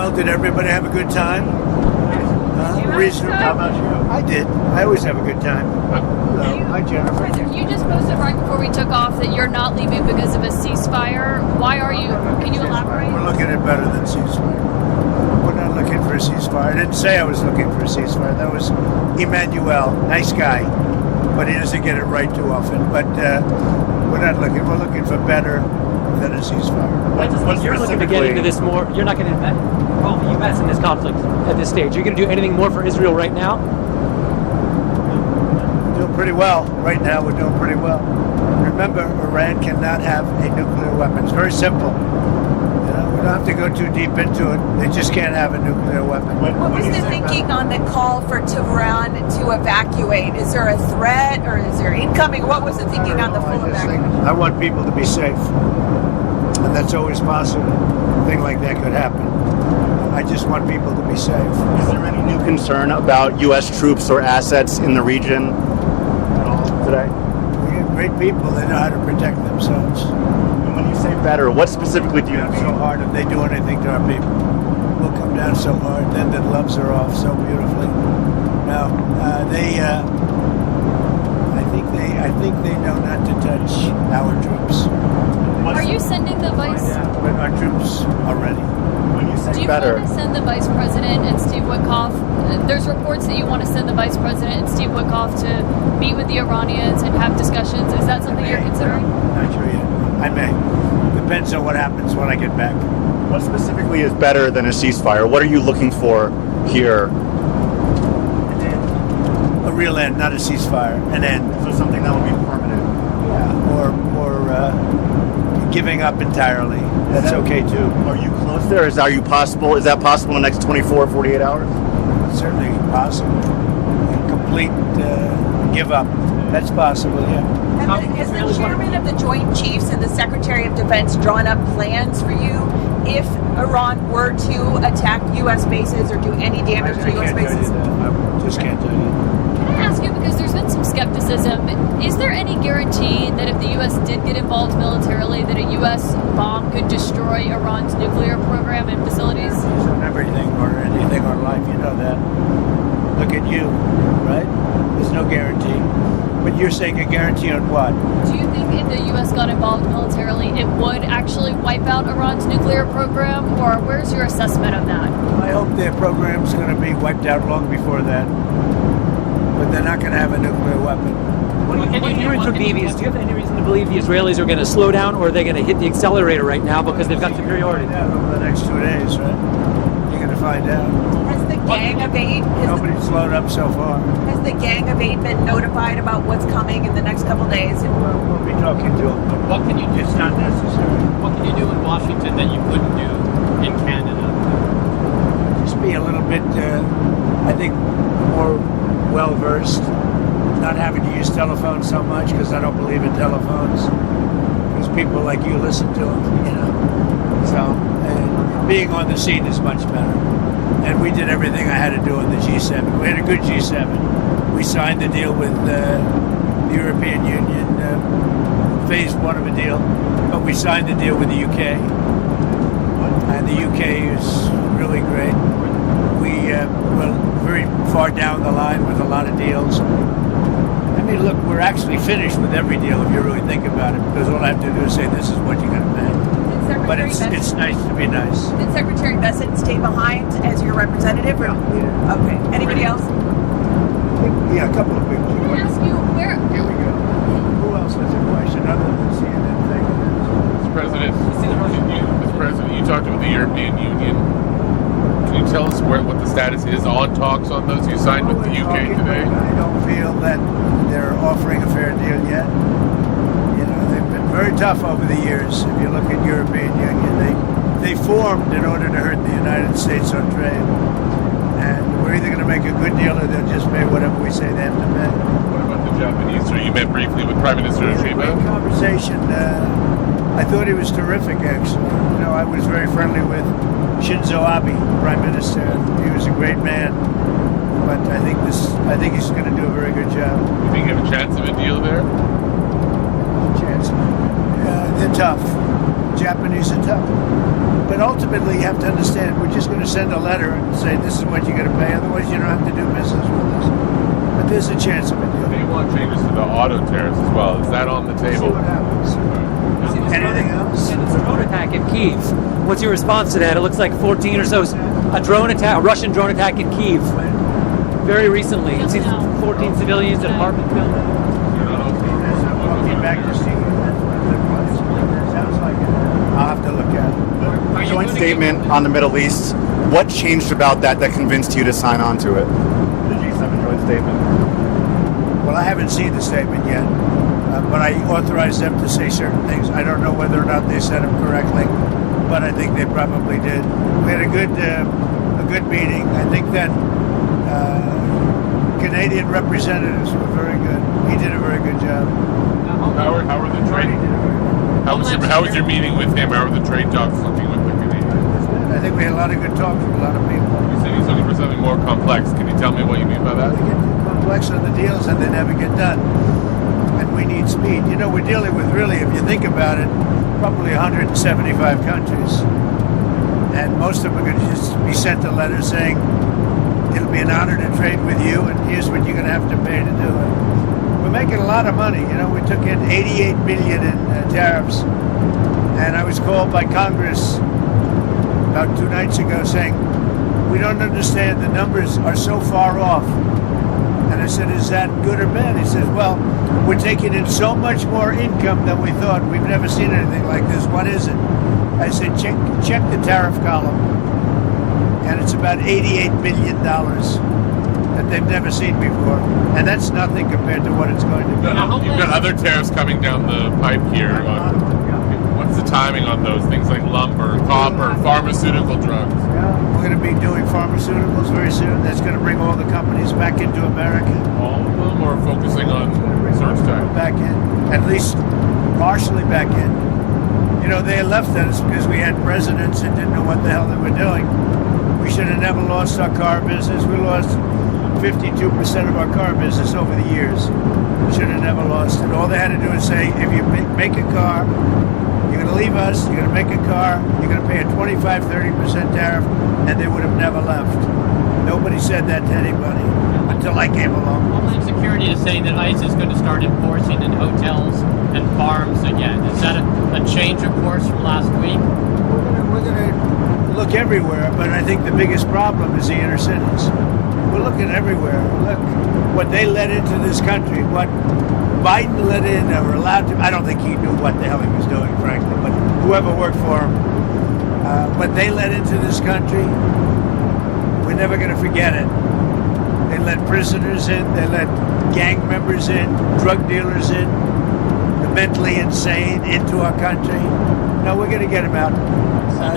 well. Did everybody have a good time? Reasonable. How about you? I did. I always have a good time. Hello. Hi, Jennifer. You just posted right before we took off that you're not leaving because of a ceasefire. Why are you? Can you elaborate? We're looking at better than ceasefire. We're not looking for a ceasefire. I didn't say I was looking for a ceasefire. That was Emmanuel. Nice guy. But he doesn't get it right too often. But we're not looking. We're looking for better than a ceasefire. You're looking to get into this more. You're not going to involve the U.S. in this conflict at this stage. You're going to do anything more for Israel right now? We're doing pretty well. Right now, we're doing pretty well. Remember, Iran cannot have a nuclear weapon. It's very simple. We don't have to go too deep into it. They just can't have a nuclear weapon. What was the thinking on the call for Tehran to evacuate? Is there a threat or is there incoming? What was the thinking on the full evacuation? I want people to be safe. And that's always possible. A thing like that could happen. I just want people to be safe. Is there any new concern about U.S. troops or assets in the region at all today? We have great people. They know how to protect themselves. And when you say better, what specifically do you mean? So hard if they do anything to our people. We'll come down so hard, then the gloves are off so beautifully. No, I think they know not to touch our troops. Are you sending the vice? When our troops are ready. When you say Do you better, want to send the vice president and Steve Witkoff? There's reports that you want to send the vice president and Steve Witkoff to meet with the Iranians and have discussions. Is that something you're considering? Not sure yet. I may. Depends on what happens when I get back. what specifically is better than a ceasefire? What are you looking for here? A real end, not a ceasefire. An end. So something that will be permanent. Yeah. Or giving up entirely. That's okay too. Are you close there? Is that possible in the next 24, 48 hours? It's certainly possible. A complete give up. That's possible, yeah. Has the chairman of the Joint Chiefs and the Secretary of Defense drawn up plans for you if Iran were to attack U.S. bases or do any damage to U.S. bases? I just can't tell you. Can I ask you, because there's been some skepticism, is there any guarantee that if the U.S. did get involved militarily, that a U.S. bomb could destroy Iran's nuclear program and facilities? On everything or anything or life, you know that. Look at you, right? There's no guarantee. But you're saying a guarantee on what? Do you think if the U.S. got involved militarily, it would actually wipe out Iran's nuclear program? Or where's your assessment of that? I hope their program's going to be wiped out long before that. But they're not going to have a nuclear weapon. What hearings would be these? Do you have any reason to believe the Israelis are going to slow down, or are they going to hit the accelerator right now because they've got superiority? Over the next 2 days, right? You're going to find out. Has the Gang of Eight? Nobody's slowed up so far. Has the Gang of Eight been notified about what's coming in the next couple days? We'll be talking to them. But What can you do? it's not necessary. What can you do in Washington that you couldn't do in Canada? Just be a little bit, I think, more well-versed. Not having to use telephones so much because I don't believe in telephones. Because people like you listen to them, you know. So being on the scene is much better. And we did everything I had to do in the G7. We had a good G7. We signed the deal with the European Union, phase one of a deal. But we signed the deal with the UK. And the UK is really great. We're very far down the line with a lot of deals. I mean, look, we're actually finished with every deal if you really think about it, because all I have to do is say this is what you're going to pay. But it's nice to be nice. Did Secretary Bessent stay behind as your representative? Or? Yeah. Okay. Anybody else? Yeah, a couple of big Can I people. ask you, where... Here we go. Who else has a question other than CNN thing? Mr. President, Mr. President, you talked about the European Union. Can you tell us what the status is on talks on those you signed with the UK today? I don't feel that they're offering a fair deal yet. You know, they've been very tough over the years. If you look at European Union, they formed in order to hurt the United States on trade. And we're either going to make a good deal or they'll just pay whatever we say they have to pay. What about the Japanese? So you met briefly with Prime Minister We had a Shiba? great conversation. I thought he was terrific, actually. You know, I was very friendly with Shinzo Abe, Prime Minister. He was a great man. But I think he's going to do a very good job. You think you have a chance of a deal there? Chance. They're tough. Japanese are tough. But ultimately, you have to understand, we're just going to send a letter and say, this is what you're going to pay, otherwise you don't have to do business with us. But there's a chance of a deal. They want changes to the auto tariffs as well. Is that on the See table? what happens. Anything else? And it's a drone attack in Kyiv. What's your response to that? It looks like 14 or so, a Russian drone attack in Kyiv. Very recently. It seems 14 civilians, an apartment building. Walking back to see you. That's what it was. Sounds like it. I'll have to look at it. Joint statement on the Middle East. What changed about that convinced you to sign on to it? The G7 joint statement. Well, I haven't seen the statement yet, but I authorized them to say certain things. I don't know whether or not they said them correctly, but I think they probably did. We had a good meeting. I think that Canadian representatives were very good. He did a very good job. How are the trade? How was your meeting with him? How are the trade talks looking with the Canadians? I think we had a lot of good talks with a lot of people. You said he's looking for something more complex. Can you tell me what you mean by that? They get too complex on the deals and they never get done. And we need speed. You know, we're dealing with really, if you think about it, probably 175 countries. And most of them are going to just be sent a letter saying, it'll be an honor to trade with you, and here's what you're going to have to pay to do it. We're making a lot of money. You know, we took in $88 billion in tariffs, and I was called by Congress about 2 nights ago saying, we don't understand, the numbers are so far off. And I said, is that good or bad? He says, well, we're taking in so much more income than we thought. We've never seen anything like this. What is it? I said, check the tariff column. And it's about $88 billion that they've never seen before. And that's nothing compared to what it's going to be. You've got other tariffs coming down the pipe here. What's the timing on those things like lumber, copper, pharmaceutical drugs? Yeah, we're going to be doing pharmaceuticals very soon. That's going to bring all the companies back into America. All of them, or focusing on search time? Back in, at least partially back in. You know, they left us because we had presidents that didn't know what the hell they were doing. We should have never lost our car business. We lost 52% of our car business over the years. Should have never lost it. All they had to do is say, if you make a car, you're going to leave us, you're going to make a car, you're going to pay a 25-30% tariff, and they would have never left. Nobody said that to anybody until I came along. Homeland Security is saying that ICE is going to start enforcing in hotels and farms again. Is that a change of course from last week? We're going to look everywhere, but I think the biggest problem is the inner cities. We're looking everywhere. Look, what they let into this country, what Biden let in or allowed to, I don't think he knew what the hell he was doing, frankly, but whoever worked for him, what they let into this country, we're never going to forget it. They let prisoners in, they let gang members in, drug dealers in, the mentally insane into our country. No, we're going to get them out.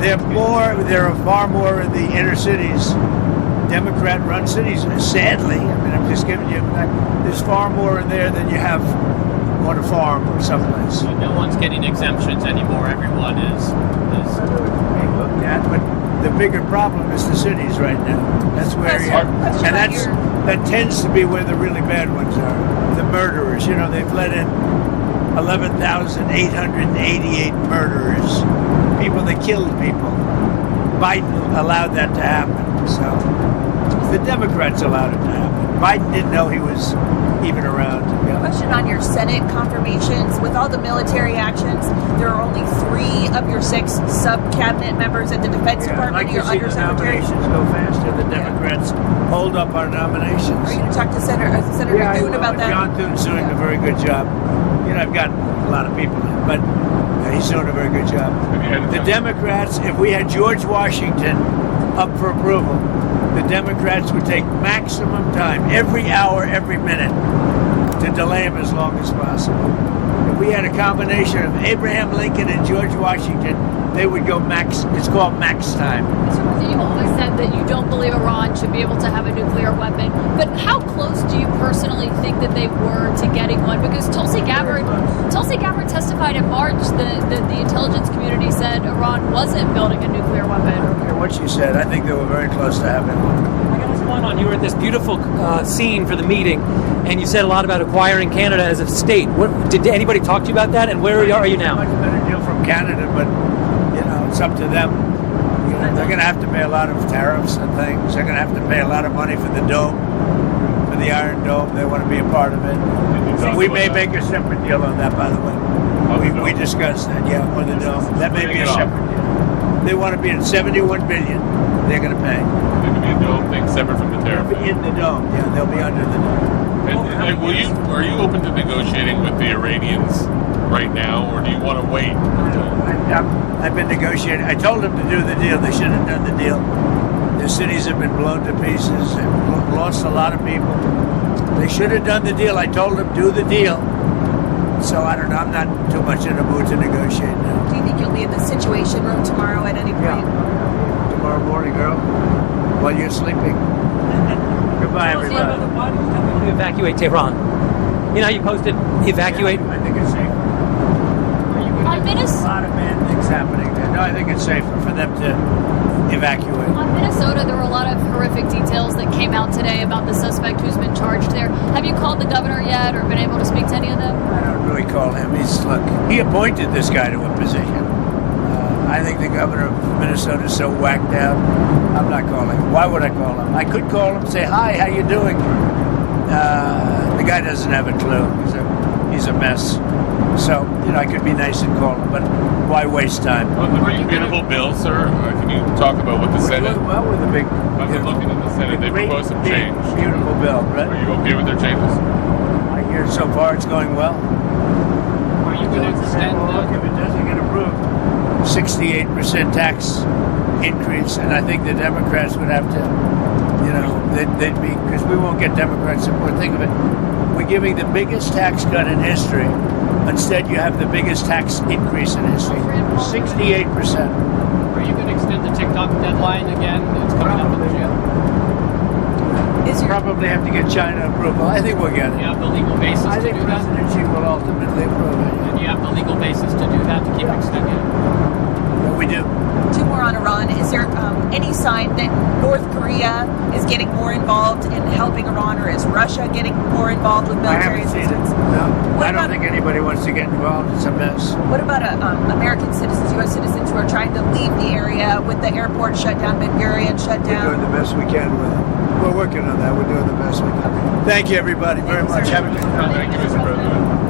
There are far more in the inner cities, Democrat-run cities. Sadly, I mean, I'm just giving you a fact. There's far more in there than you have on a farm or someplace. So no one's getting exemptions anymore. Everyone is Being looked at, but the bigger problem is the cities right now. That's where you are, and that tends to be where the really bad ones are. The murderers. You know, they've let in 11,888 murderers. People that killed people. Biden allowed that to happen. So the Democrats allowed it to happen. Biden didn't know he was even around. Question on your Senate confirmations. With all the military actions, there are only 3 of your 6 sub-cabinet members at the Defense I'd like Department. to see the nominations go faster. The Democrats hold up our nominations. Are you going to talk to Senator Thune about that? John Thune's doing a very good job. You know, I've got a lot of people in, but he's doing a very good job. The Democrats, if we had George Washington up for approval, the Democrats would take maximum time, every hour, every minute, to delay him as long as possible. If we had a combination of Abraham Lincoln and George Washington, they would go max. It's called max time. So you've always said that you don't believe Iran should be able to have a nuclear weapon, but how close do you personally think that they were to getting one? Because Tulsi Gabbard testified in March that the intelligence community said Iran wasn't building a nuclear weapon. I don't care what she said. I think they were very close to having one. I got one on. You were at this beautiful scene for the meeting, and you said a lot about acquiring Canada as a state. Did anybody talk to you about that, and where are you now? Much better deal from Canada, but it's up to them. You know, they're going to have to pay a lot of tariffs and things. They're going to have to pay a lot of money for the dome, for the Iron Dome. They want to be a part of it. We may make a separate deal on that, by the way. We discussed that, yeah, on the dome. That may be a separate deal. They want to be at $71 billion. They're going to pay. There could be a dome thing separate from the tariff. They'll be in the dome. Yeah, they'll be under the dome. And are you open to negotiating with the Iranians right now, or do you want to wait? I've been negotiating. I told them to do the deal. They should have done the deal. Their cities have been blown to pieces. They've lost a lot of people. They should have done the deal. I told them do the deal. So I don't know. I'm not too much in the mood to negotiate now. Do you think you'll be in the Situation Room tomorrow at any point? Tomorrow morning, girl, while you're sleeping. Goodbye, everybody. To evacuate Tehran. You know how you posted evacuate? I think it's safer. On A Minnesota. lot of bad things happening there. No, I think it's safer for them to evacuate. On Minnesota, there were a lot of horrific details that came out today about the suspect who's been charged there. Have you called the governor yet or been able to speak to any of them? I don't really call him. He appointed this guy to a position. I think the governor of Minnesota is so whacked out. I'm not calling him. Why would I call him? I could call him and say, hi, how you doing? The guy doesn't have a clue. He's a mess. So, I could be nice and call him, but why waste time? On the big beautiful bill, sir, can you talk about what the Senate? Well, with a big... I've been looking in the Senate. They great, proposed some big, change. beautiful bill, right? Are you okay with their changes? I hear so far it's going well. Are you going to extend Look, if it doesn't get approved, 68% tax increase, and I think the Democrats would have to, they'd be, because we won't get Democrat support. Think of it. We're giving the biggest tax cut in history. Instead, you have the biggest tax increase in history. 68%. Are you going to extend the TikTok deadline again? It's coming up in June. Probably have to get China approval. I think we'll get it. You have the legal basis I to think do that? President Xi will ultimately approve it. And you have the legal basis to do that, to keep extending it? What we do. Two more on Iran. Is there any sign that North Korea is getting more involved in helping Iran, or is Russia getting more involved with I military haven't seen it. assistance? No. What I don't about- think anybody wants to get involved. It's a mess. What about American citizens, U.S. citizens who are trying to leave the area with the airport shut down, Ben Gurion shut We're doing down? the best we can with it. We're working on that. We're doing the best we can. Thank you, everybody, very much. Have a good night. Thank you, Mr. President.